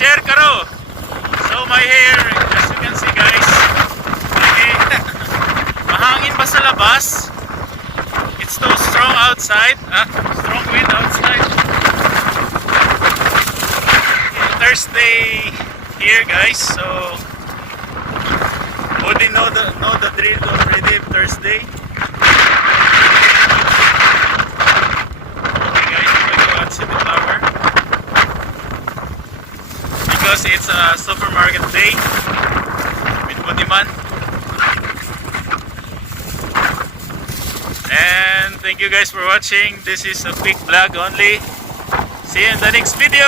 share karo. So my hair, as you can see guys, okay, mahangin pa sa labas. It's too strong outside, strong wind outside. Okay, Thursday here guys, so already know the drill already. Thursday. Okay guys, we're going to go out City Tower because it's a supermarket day with Budiman. And thank you guys for watching. This is a quick vlog only. See you in the next video.